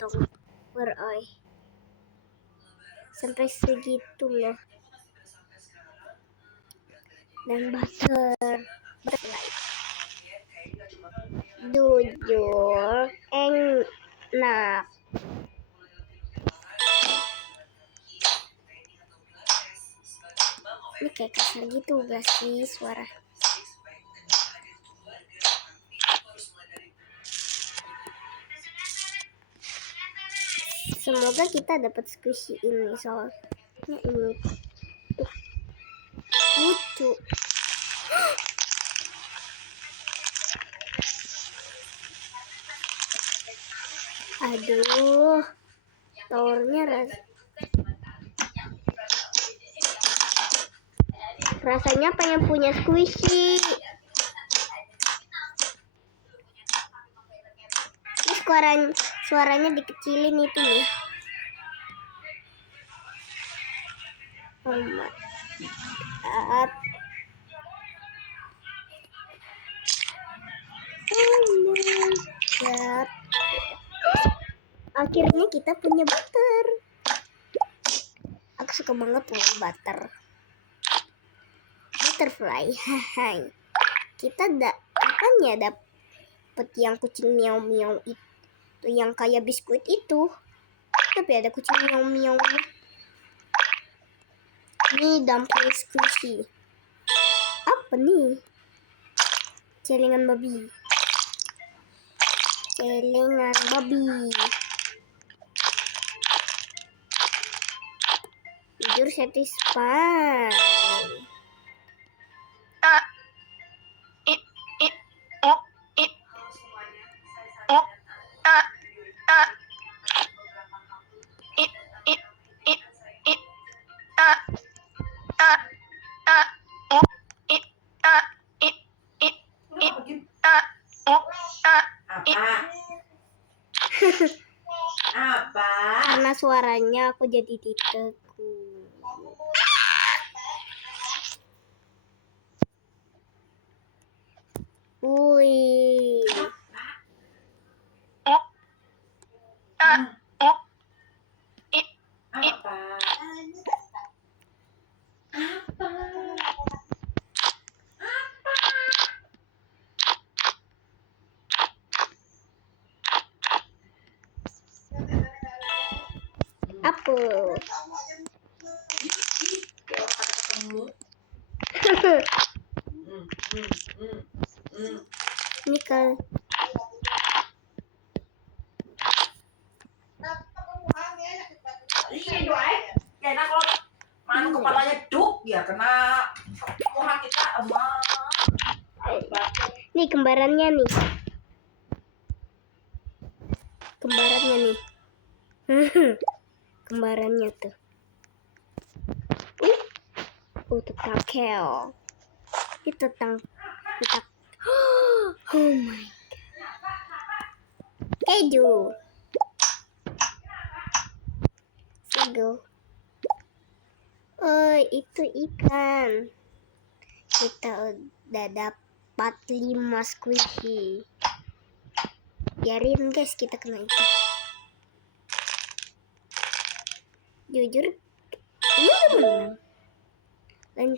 potong beroi sampai segitu loh. Dan butterfly jujur enak. Ini kayak kasar gitu gak sih suara? Semoga kita dapat squishy ini, soalnya ini tuh lucu. Aduh, towernya rasanya pengen punya squishy. Ini suaranya dikecilin itu nih. Oh my god. Oh my god. Akhirnya kita punya butter. Aku suka banget punya butterfly. Hai. Kita makanya dapet yang kucing miau miau itu yang kayak biskuit itu. Tapi ada kucing miau miau. Ini dumpling squishy. Apa nih? Celengan babi. Jujur satisfied. Apa? Karena suaranya aku jadi ditegur. Wih. Apa? Ini kan mana kepalanya duk ya kena muka kita emak. Nih kembarannya nih. Kembarannya tuh. Tetang keo. Itu tetang. Oh my god. Keju. Sego. Oh, itu ikan. Kita udah dapat 5 squishy. Biarin guys, kita kena itu. Jujur, ini udah menang. Dan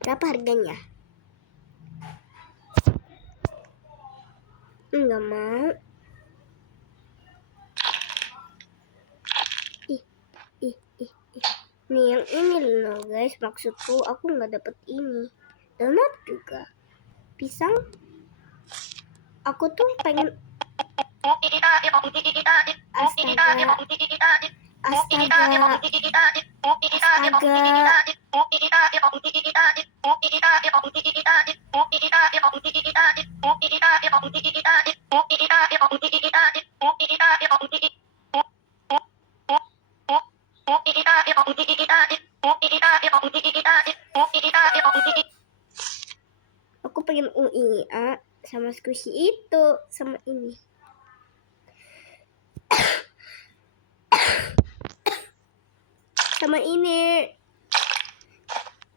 berapa harganya? Enggak mau. Nih yang ini loh guys, maksudku aku nggak dapet ini. Donat juga. Pisang. Aku tuh pengen. Aku pengen UIA sama squishy itu sama ini. Sama ini.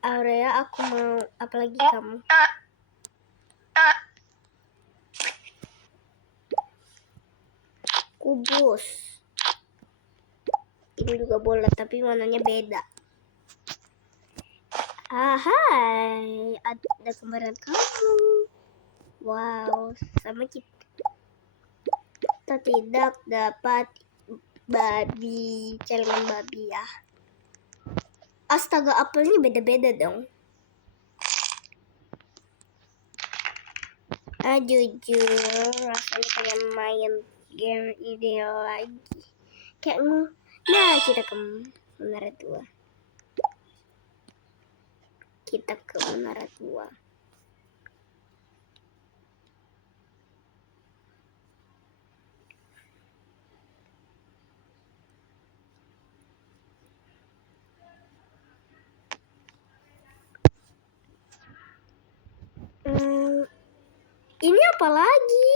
Aurea, aku mau apalagi kamu. kubus. Ini juga bola tapi warnanya beda. Hai, ada kembaran kamu. Wow, sama kita tidak dapat babi, celengan babi ya. Astaga, apelnya beda-beda dong. Jujur, rasanya pengen main game ini lagi. Kayak nah, kita ke Menara 2. Kita ke Menara 2. Ini apa lagi?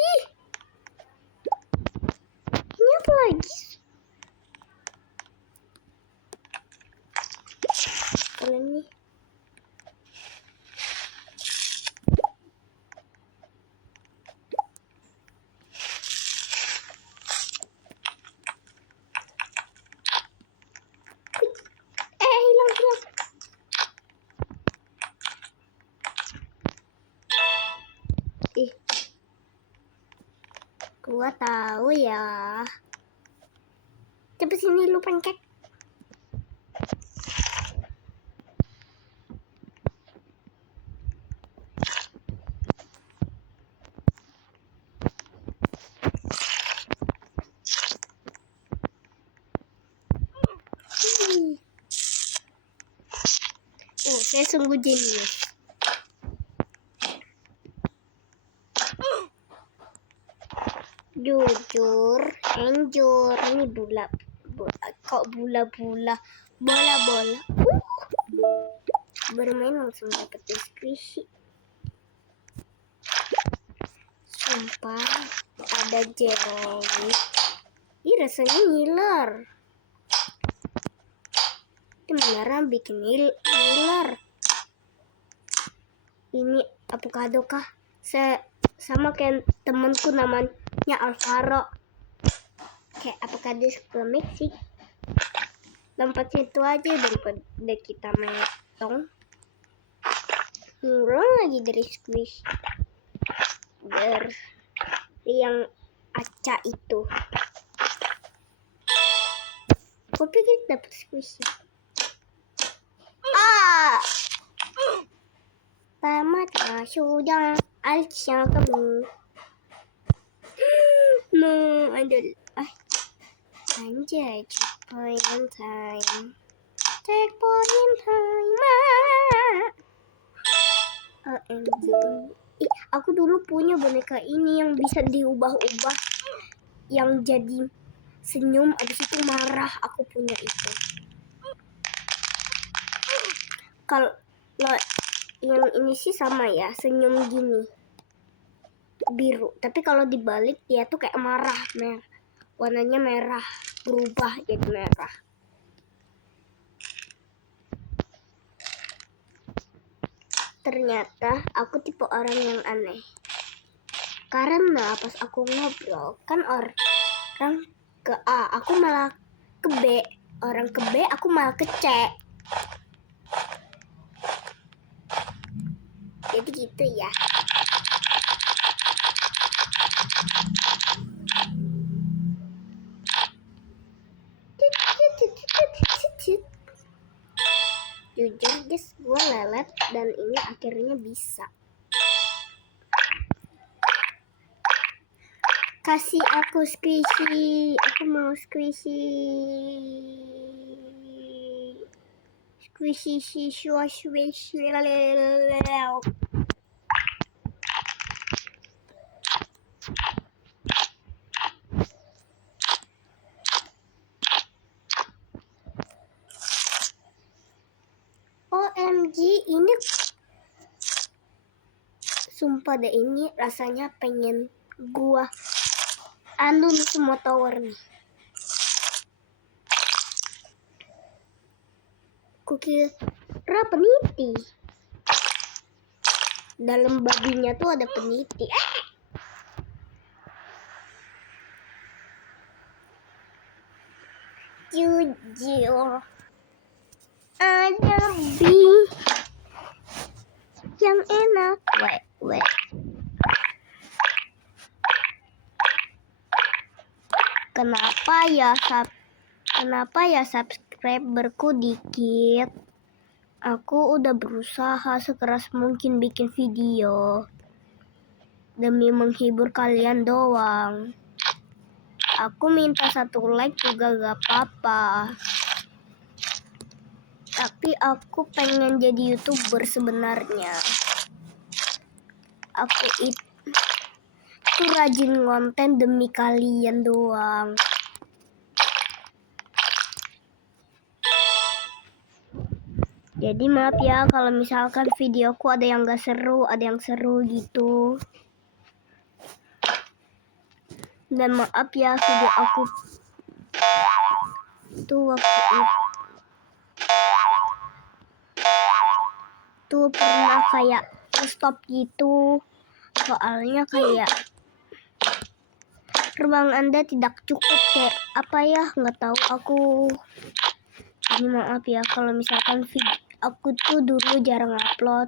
Ini apa lagi? Kalau ini hilang. Gua tahu ya. Coba sini lu pancake. Saya sungguh jenius. Jujur, anjur, ini bola, kok bola, bermain langsung dapet squishy. Sumpah, ada jelly. Ini rasanya ngiler. Itu beneran bikin ngiler. Ini avocado kah? Sama kayak temanku namanya Alvaro. Kayak avocado ke Meksik. Lompat situ aja daripada kita metong. Ngurang lagi dari squish. Dari yang acak itu. Gue pikir dapet squish. Tamatlah sudah Alcia kamu. No, anjay, checkpoint time. OMG. Aku dulu punya boneka ini yang bisa diubah-ubah, yang jadi senyum abis itu marah. Aku punya itu. Kalau yang ini sih sama ya, senyum gini biru, tapi kalau dibalik dia tuh kayak marah, warnanya merah, berubah jadi merah. Ternyata aku tipe orang yang aneh, karena pas aku ngobrol kan orang ke A, aku malah ke B, orang ke B aku malah ke C. Jadi gitu ya. Jujur guys, gue lelet dan ini akhirnya bisa. Kasih aku squishy, aku mau squishy. OMG, ini sumpah deh, ini rasanya pengen gua anu semua tower nih. Kukira peniti. Dalam babinya tuh ada peniti. jujur ada bi yang enak. Kenapa ya subscriberku dikit? Aku udah berusaha sekeras mungkin bikin video demi menghibur kalian doang. Aku minta 1 like juga gak apa-apa. Tapi aku pengen jadi YouTuber sebenarnya. Aku itu rajin konten demi kalian doang. Jadi maaf ya kalau misalkan videoku ada yang gak seru, ada yang seru gitu. Dan maaf ya video aku tuh waktu itu pernah kayak stop gitu. Soalnya kayak ruang Anda tidak cukup, kayak apa ya, nggak tahu aku. Jadi maaf ya kalau misalkan aku tuh dulu jarang upload.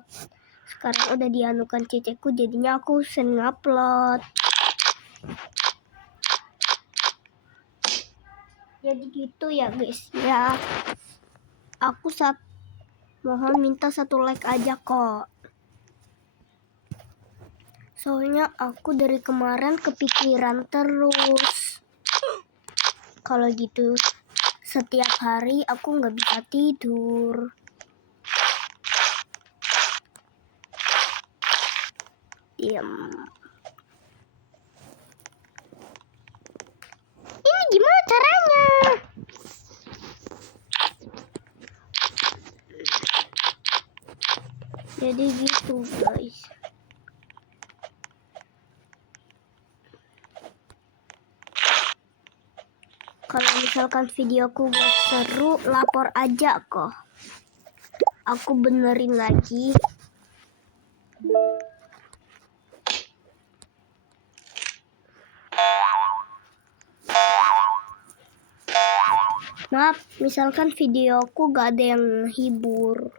Sekarang udah dianukan ceceku, jadinya aku sering upload. Jadi gitu ya guys ya. Aku mohon minta 1 like aja kok. Soalnya aku dari kemarin kepikiran terus. Kalau gitu setiap hari aku nggak bisa tidur. Diam. Ini gimana caranya? Jadi gitu guys. Kalau misalkan videoku gak seru, lapor aja kok. Aku benerin lagi. Maaf, misalkan videoku gak ada yang hibur.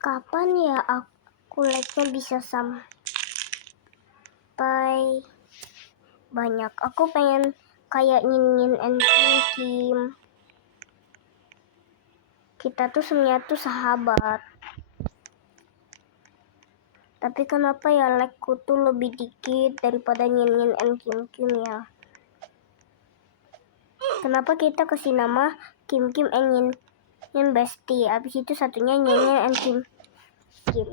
Kapan ya aku like-nya bisa sampai banyak? Aku pengen kayak Nyin and Kim. Kita tuh sebenarnya tuh sahabat. Tapi kenapa ya like-ku tuh lebih dikit daripada Nyin and Kim ya? Kenapa kita kasih nama Kim and Nyin bestie? Abis itu satunya Nyin and Kim.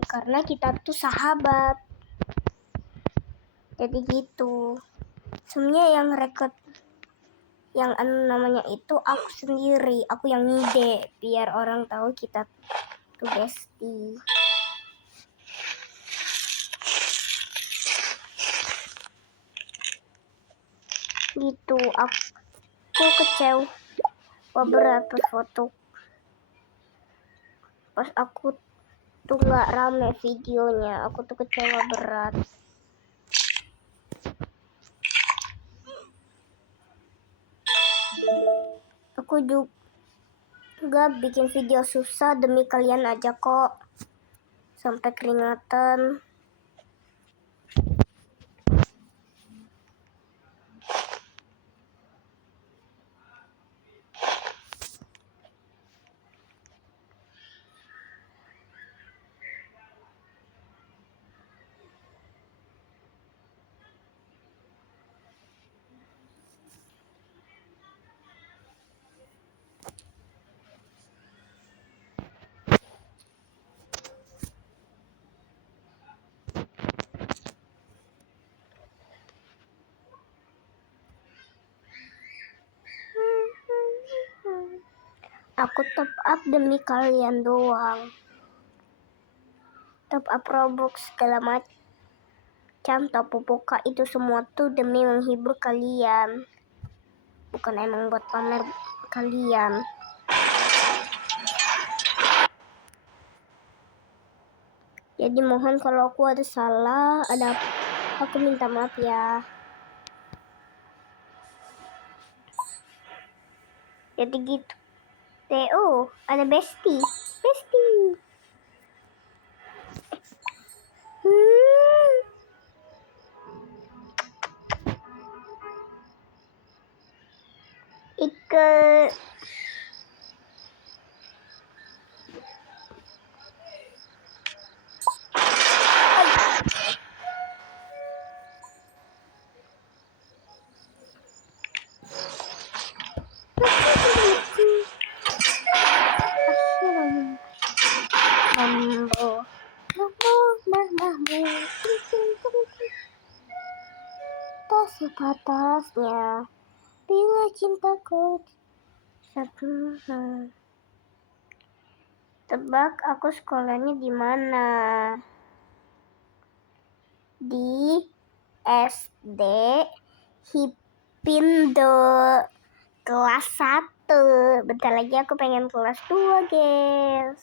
Karena kita tuh sahabat. Jadi gitu. Sebenarnya yang record yang namanya itu aku sendiri, aku yang ngide biar orang tahu kita tuh bestie. Gitu, aku kecewa beberapa foto pas aku tuh nggak rame videonya, aku tuh kecewa berat. Aku juga bikin video susah demi kalian aja kok, sampai keringatan. Aku top up demi kalian doang. Top up Robux segala macam, top up buka itu semua tuh demi menghibur kalian. Bukan emang buat pamer kalian. Jadi mohon kalau aku ada salah, aku minta maaf ya. Jadi gitu. Teo, ada Besti. Ike. Tak sebatasnya bila cintaku satu. Tebak aku sekolahnya di mana? Di SD Hipindo kelas 1. Bentar lagi aku pengen kelas 2, guys.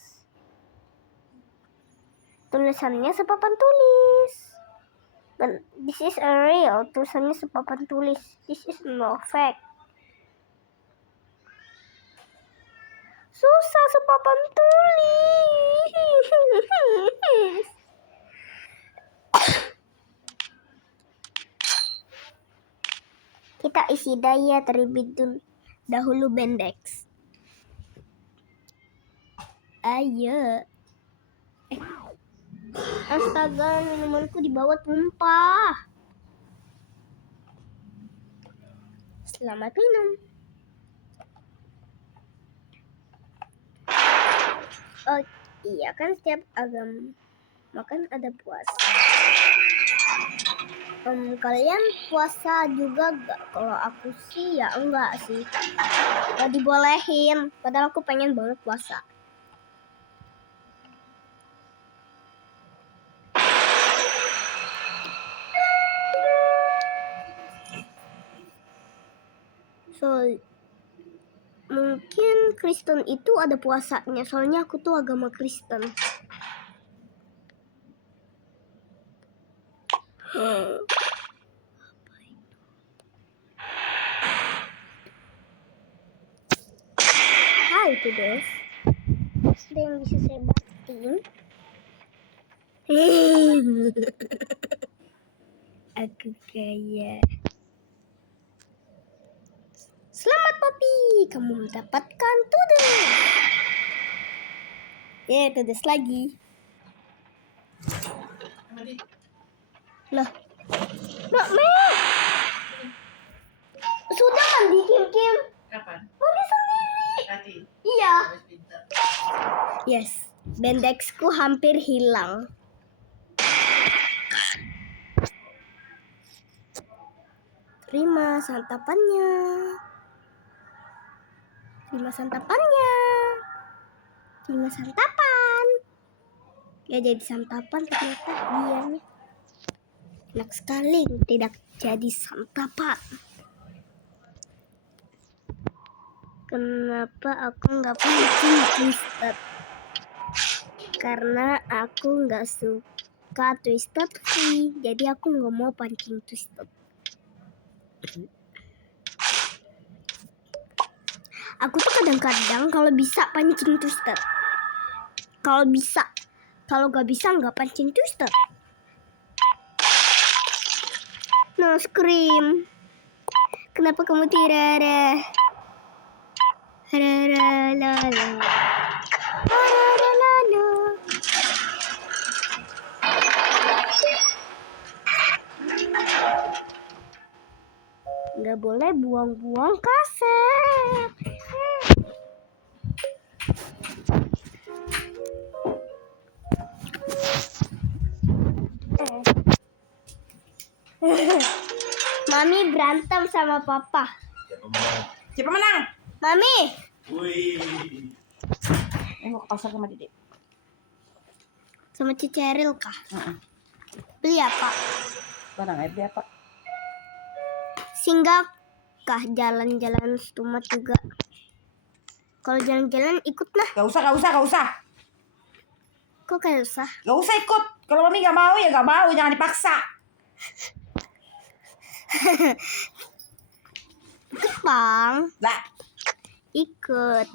Tulisannya sepapan tulis. This is a real. Tulisannya sepapan tulis. This is no fake. Susah sepapan tulis. Kita isi daya terlebih dahulu Bendex. Ayo. Astaga, minumanku dibawa tumpah. Selamat minum. Oh iya kan setiap agama makan ada puasa. Kalian puasa juga gak? Kalau aku sih ya enggak sih. Gak dibolehin. Padahal aku pengen banget puasa. So, mungkin Kristen itu ada puasanya. Soalnya aku tuh agama Kristen. Hai itu guys. Ada yang bisa saya banting? Aku kaya. Selamat Papi, kamu mendapatkan tudes. Ya, tudes lagi. Loh, Mbak Mel. Sudah mandi Kim? Kapan? Mandi sendiri. Tadi. Iya. Harus pintar. Yes, Bendexku hampir hilang. Terima santapannya. Terima santapan. Ya jadi santapan ternyata dianya. Enak sekali tidak jadi santapan. Kenapa aku nggak pancing twisted? Karena aku nggak suka twisted sih. Jadi aku nggak mau pancing twisted. Aku tuh kadang-kadang kalau bisa pancing twisted. Kalau nggak bisa nggak pancing twisted. No scream. Kenapa kamu tidak ada? Nggak boleh buang-buang kaset. Mami berantem sama papa. Siapa menang? Mami. Wih. Mau ke pasar sama Dede. Sama Ciceril kah? Heeh. Beli apa? Barang aja beli apa? Singgah kah jalan-jalan Stumat juga? Kalau jalan-jalan ikut nah. Gak usah. Kok kayak usah? Gak usah ikut. Kalau mami gak mau ya gak mau, jangan dipaksa. Ikut bang. Lah, Ikut.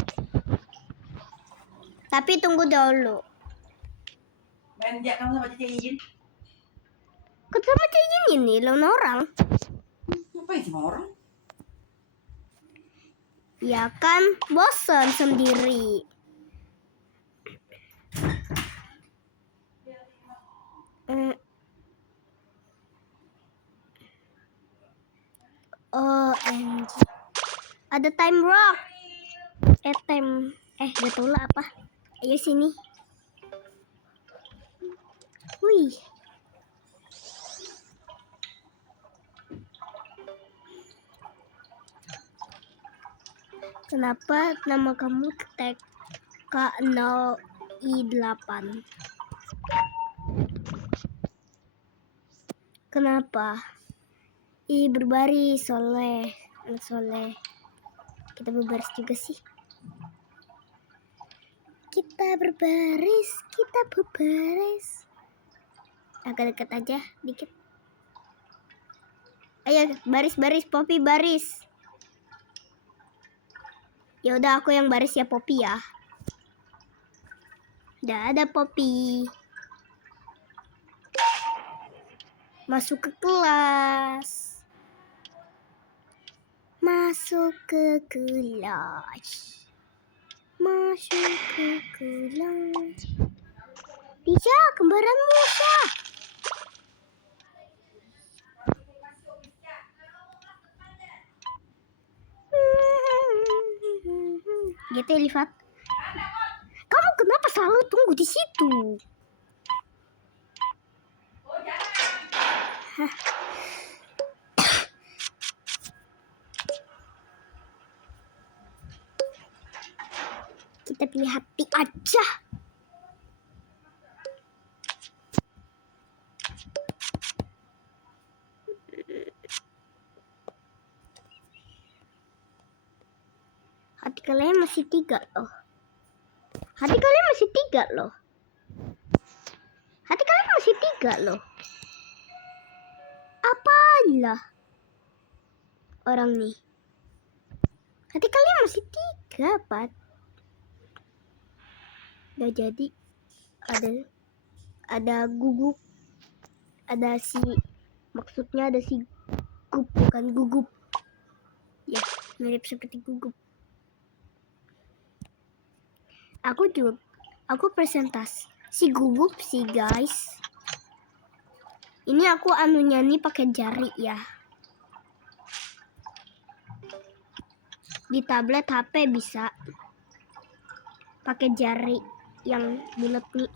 Tapi tunggu dulu. main dia kamu sama Cici Izin. Ikut sama Cijen ini lawan orang. Ngapain sama orang? Ya kan bosan sendiri. OMG. Ada time rock. Gak tau lah apa. Ayo sini. Wih. Kenapa nama kamu TK0I8? Kenapa? Berbaris, soleh. Anak soleh. Kita berbaris juga sih. Kita berbaris. Agak dekat aja, dikit. Ayo, baris, Poppy baris. Ya udah aku yang baris ya Poppy ya. Udah ada Poppy. Masuk ke kelas. Bisa kembaran Musa. Gitu Livat. Kamu kenapa selalu tunggu di situ? Kita pilih hati aja. Hati kalian masih 3 loh. Hati kalian masih 3 loh. Apalah orang nih. Hati kalian masih 3, Pat. Gak jadi. Ada gugup. Maksudnya ada si gugup, bukan gugup. Ya, mirip seperti gugup. Aku presentasi si gugup sih guys. Ini aku nyanyi pakai jari ya. Di tablet HP bisa pakai jari yang bulat nih.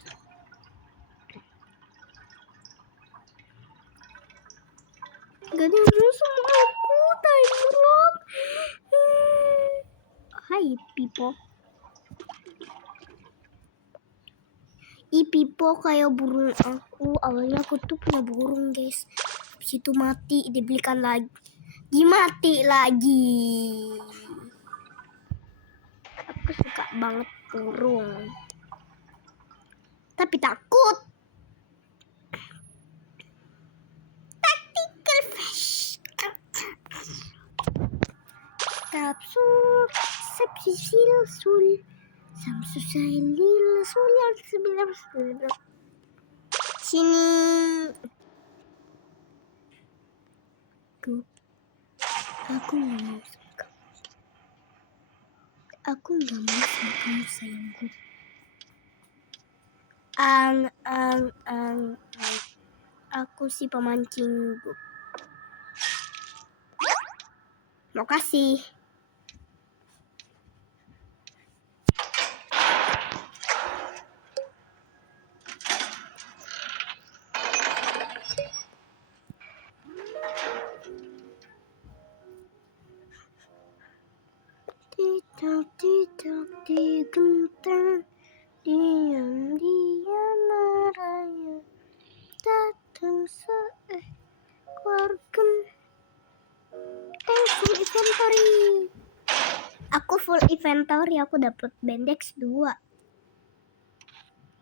Gak ada yang sama aku, time rock. Hai people. Pipo kayak burung aku. Awalnya aku tuh punya burung guys. Habis itu mati, dibelikan lagi. Mati lagi. Aku suka banget burung. Tapi takut. Tactical fish. Kapsul. Sepsisil sul. Samsusailil sulian sebilang. Sini. Aku nggak mau sama kamu. Aku nggak mau sama kamu sayangku. Aku si pemancing. Mau kasih. genteng, diam-diam merayap, datang seekor genteng. Full inventory. Aku full inventory, aku dapat Bendex 2.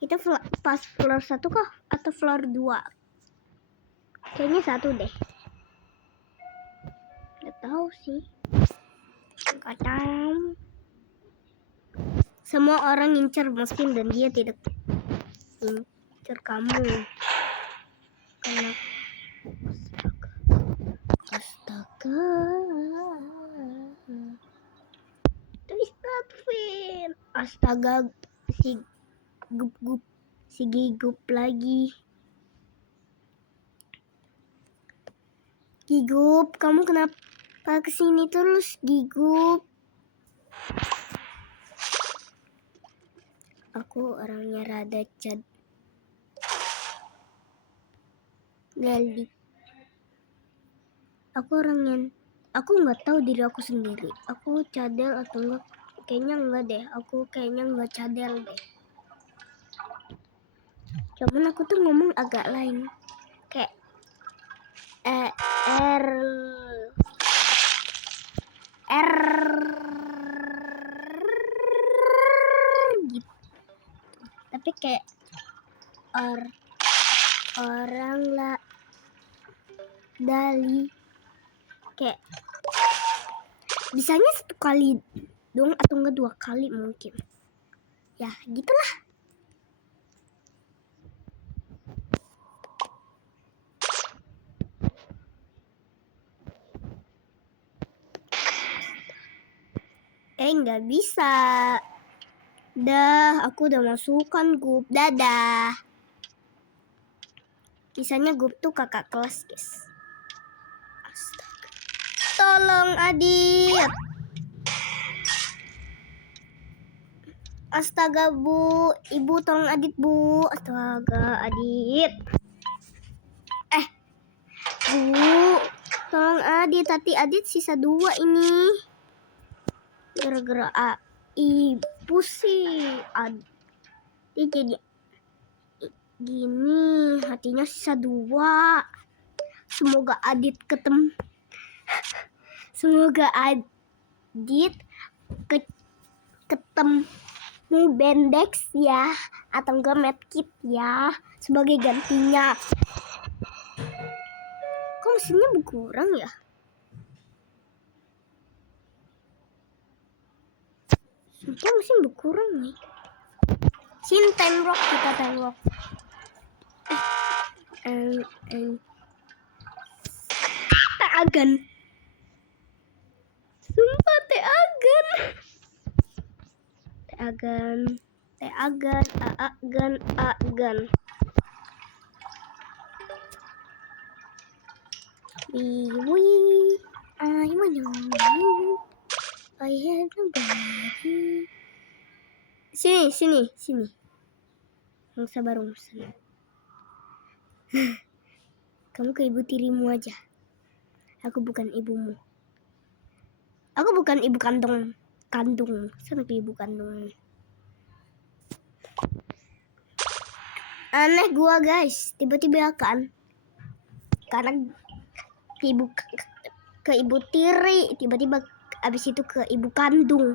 Itu pas floor 1 kah atau floor 2? Kayaknya 1 deh. Gak tahu sih. Gak tahu. Semua orang ngincer mesin dan dia tidak ngincer kamu. Karena astaga. Twin. Astaga, si gigup lagi. Gigup, kamu kenapa kesini terus, Gigup? Aku orangnya rada Lali. Aku nggak tahu diri aku sendiri. Aku cadel atau enggak? Kayaknya enggak deh. Aku kayaknya enggak cadel deh. Cuman aku tuh ngomong agak lain. Kayak gitu. Tapi kayak orang lah Dali. Kayak bisanya 1 kali dong atau enggak 2 kali mungkin. Ya gitulah. Nggak bisa. Dah, aku udah masukkan Gup. Dadah. Kisahnya Gup tuh kakak kelas, guys. Astaga. Tolong Adit. Astaga Bu, Ibu tolong Adit Bu. Astaga Adit. Bu, tolong Adit. Tati Adit sisa 2 ini. Gara-gara Ibu sih Adit jadi gini, hatinya sisa 2. Semoga Adit Semoga Adit ketemu Bendex ya, atau enggak medkit ya sebagai gantinya. Kok mesinnya berkurang ya? Sumpah mesin berkurang nih. Sin time rock, kita time rock. Teagan. Sumpah Teagan. Teagan. I wanna know. I have nobody. Sini. Yang sabar urusan. Kamu ke ibu tirimu aja. Aku bukan ibumu. Aku bukan ibu kandung. Sama ke ibu kandung. Aneh gua guys. Tiba-tiba kan. Karena ke ibu tiri. Tiba-tiba abis itu ke ibu kandung.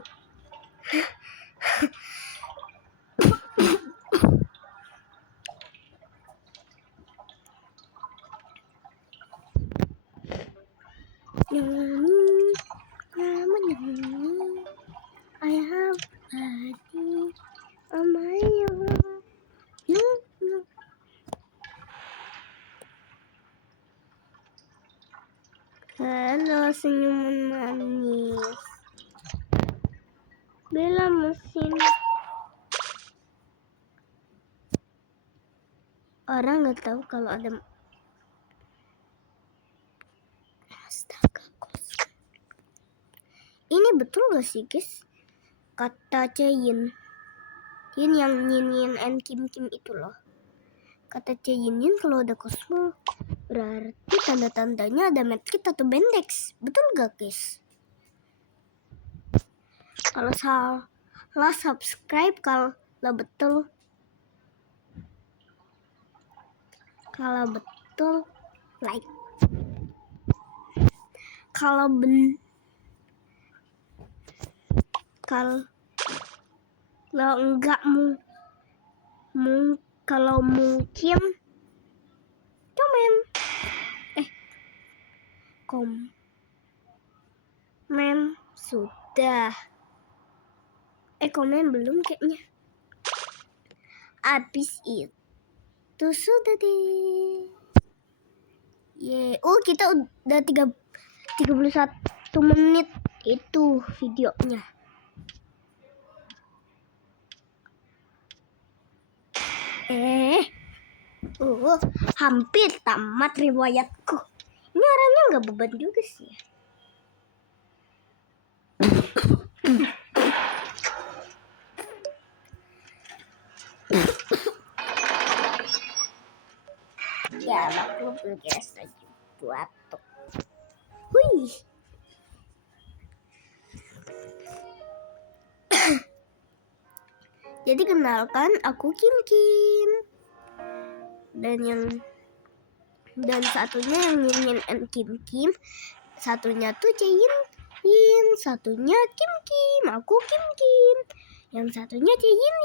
I have body on my own. Halo senyuman manis. Bela mesin. Orang nggak tahu kalau ada. Astaga, kosong. Ini betul gak sih guys? Kata Ceyin yang Yin and Kim itu loh. Kata Ceyin kalau ada Cosmo berarti tanda-tandanya ada medkit atau Bendex. Betul gak guys? Kalau Lo subscribe kalau betul. Kalau betul like. Kalau enggak kalau mungkin komen sudah. Komen belum kayaknya. Abis itu sudah deh. Oh, kita udah 31 menit itu videonya. Hampir tamat riwayatku. Ini orangnya nggak beban juga sih. Ya, aku biasa batuk. Wih. Jadi kenalkan, aku Kim. Dan satunya yang Yin and Kim. Satunya tuh Yin, satunya Kim. Aku Kim. Yang satunya Yin.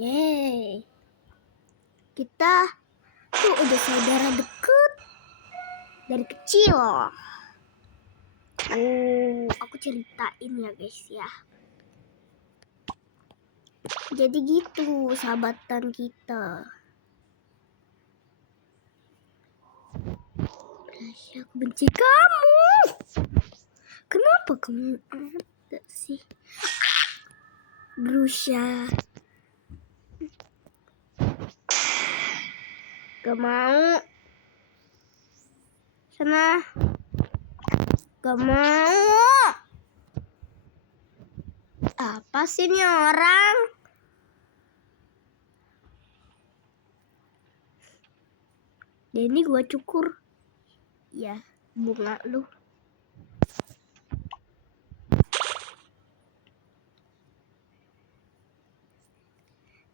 Yeay. Kita tuh udah saudara deket dari kecil. Aku ceritain ya guys ya. Jadi gitu sahabatan kita. Aku benci kamu. Kenapa kamu ada sih? Berusaha. Gak mau. Sana. Gak mau. Apa sih ini orang? Ini gua cukur. Ya, bunga lu.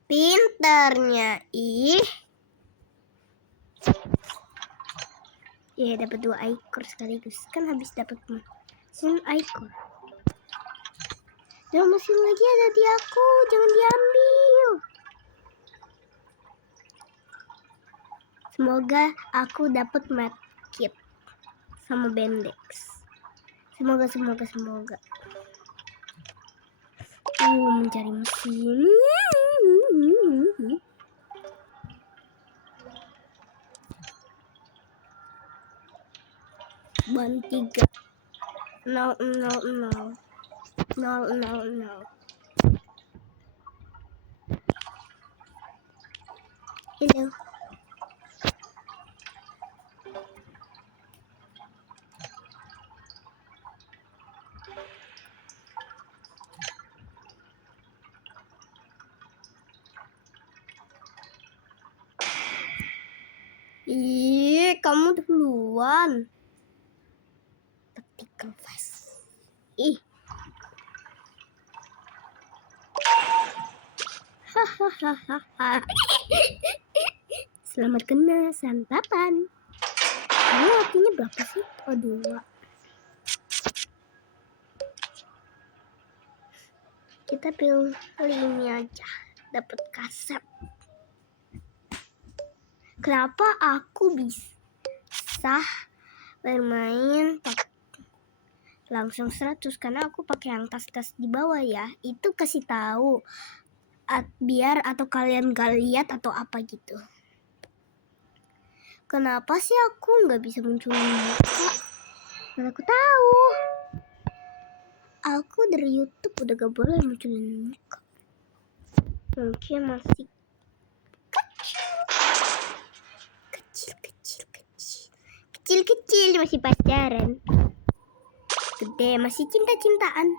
Pinternya ya dapat 2 ekor sekaligus. Kan habis dapat mesin ekor. Dan mesin lagi ada di aku, jangan diambil. Semoga aku dapat medkit sama bendex. Semoga. Mencari mesin. Ban 3 0. Hello. Kamu duluan. Tactical fast. Hahaha. Selamat kena santapan. Kamu artinya berapa sih? 2. Kita pilih ini aja. Dapat kaset. Kenapa aku bisa bermain langsung 100? Karena aku pakai yang tas-tas di bawah ya. Itu kasih tahu biar atau kalian gak lihat atau apa gitu. Kenapa sih aku nggak bisa munculin muka? Mana aku tahu. Aku dari YouTube udah gak boleh munculin muka. Mungkin masih kecil masih pacaran. Gede masih cinta-cintaan.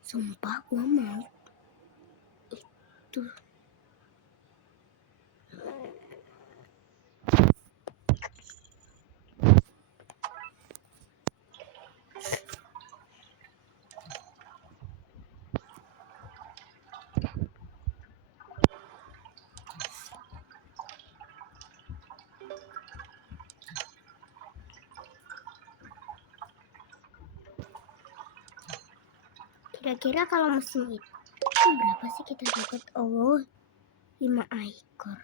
Sumpah gua mau itu. Kira-kira kalau mesin itu berapa sih kita dapat? Oh, 5 ekor.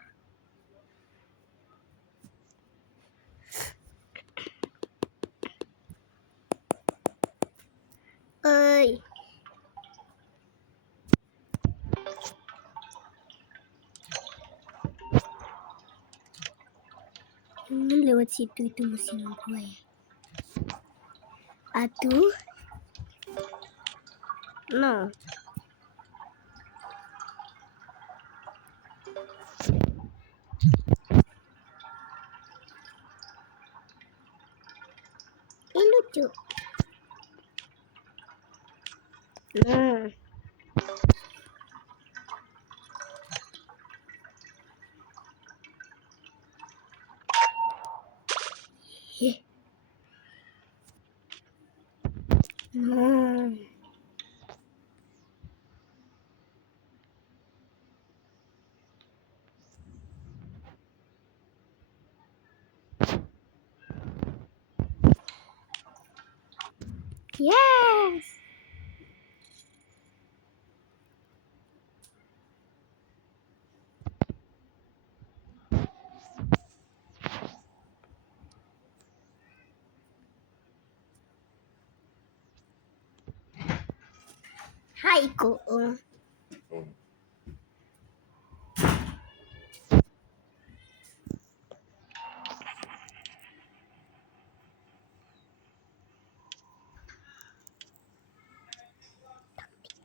Ini lewat situ itu mesin gue. Aduh. No. Ini lucu. Yes. Hai Ko.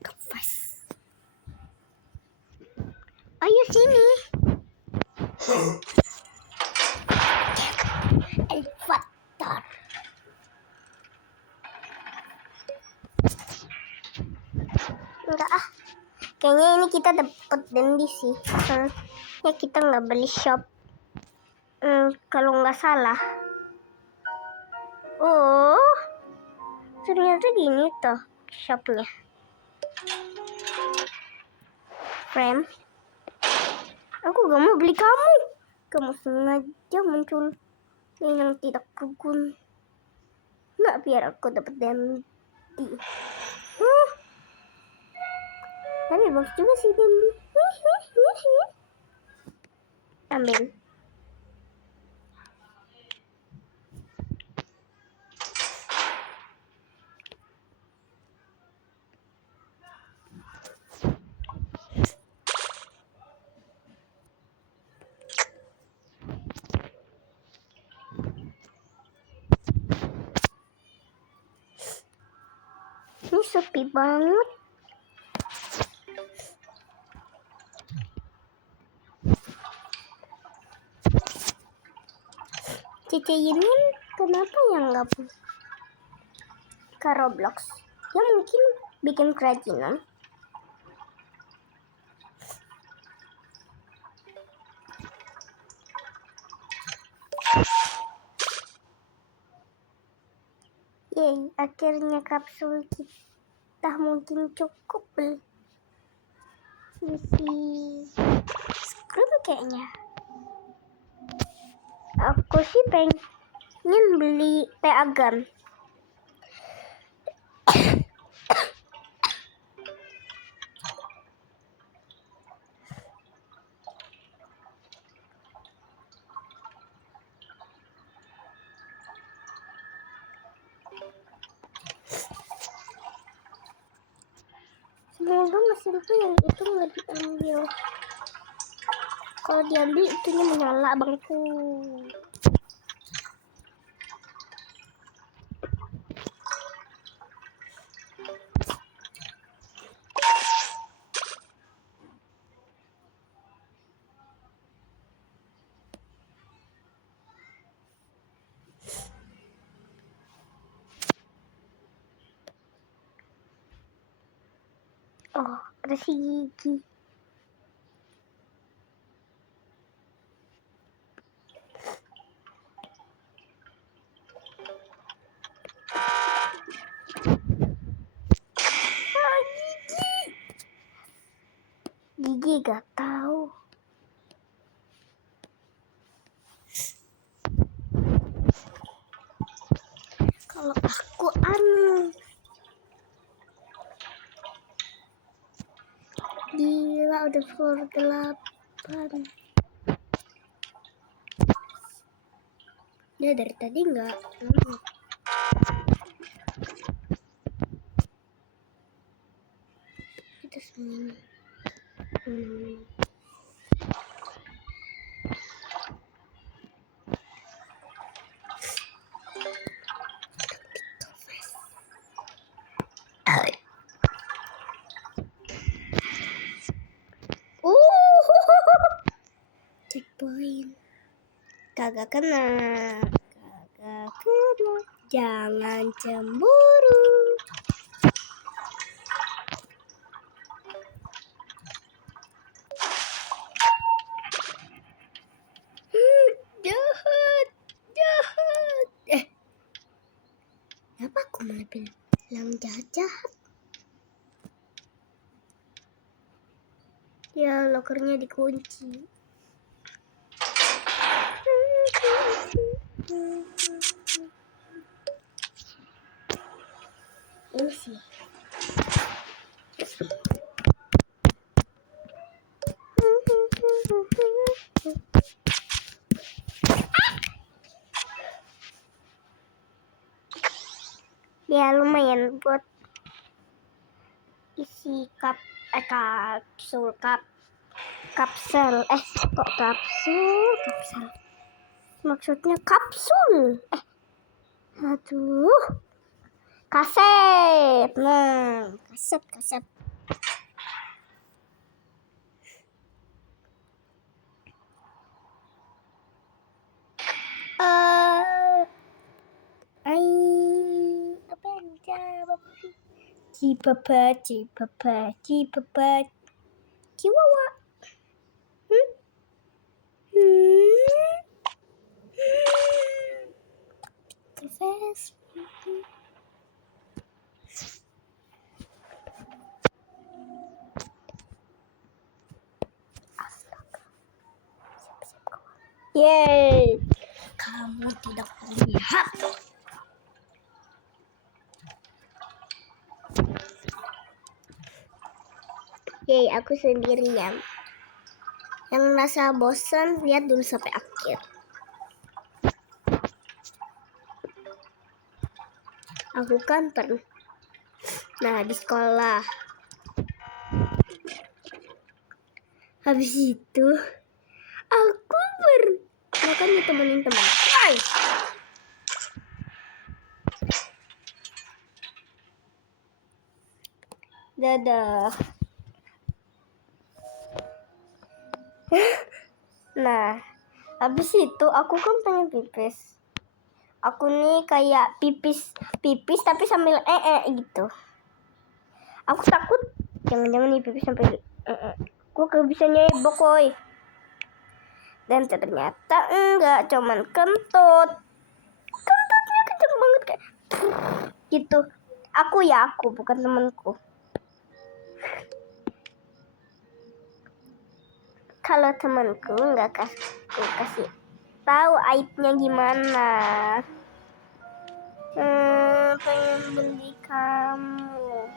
Kefas. Ayo sini. Elevator. Enggak ah. Kayaknya ini kita dapat dandy sih. Ya kita nggak beli shop. Kalau nggak salah. Oh, ternyata gini tuh shopnya. Frame. Aku gak mau beli kamu. Kamu sengaja muncul yang tidak berguna. Nggak biar aku dapat dandy. Tapi bagus juga sih dandy. Ambil. Ini sepi banget. Cici Yimin kenapa yang nggak ke Roblox? Ya mungkin bikin kerajinan. Yeay, akhirnya kapsul kita mungkin cukup isi screen kayaknya. Aku sih pengen beli piagam. Semoga mesinku yang itu nggak diambil. Kalau diambil itunya menyala bangku. Oh, ada si gigi. lagi gak tahu. Kalau aku gila udah floor 8. Ya dari tadi nggak ngamuk. Itu semua. Checkpoint. Kagak kena. Jangan cemburu. Jahat. Kenapa aku malah bilang jahat? Ya, lokernya dikunci. Ini sih. Ya lumayan buat isi kapsel kok kapsel maksudnya kapsul aduh kaset kaset apa yang jawab Cipapa Chihuahua. Yeay, kamu tidak terlihat. Yeay, aku sendirian. Yang merasa bosan, lihat dulu sampai akhir. Aku kan nah di sekolah. Habis itu aku makan ditemenin teman. Dadah. Nah, habis itu aku kan pengen pipis. Aku nih kayak pipis tapi sambil gitu. Aku takut jangan-jangan nih pipis sampai aku gak bisa nyebok woy. Dan ternyata enggak, cuman kentutnya kenceng banget kayak gitu. Aku bukan temanku. Kalau temanku nggak kasih tahu aibnya gimana. Pengen beli kamu.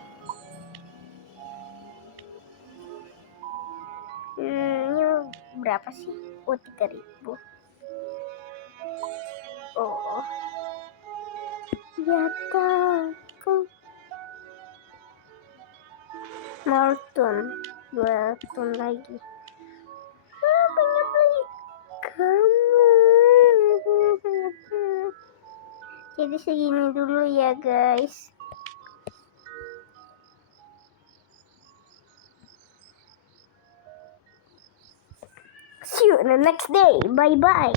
Ini berapa sih? 3.000. Oh. Ya takut. Malton 2 ton lagi. Pengen beli kamu. Jadi segini dulu ya guys. See you in the next day. Bye bye.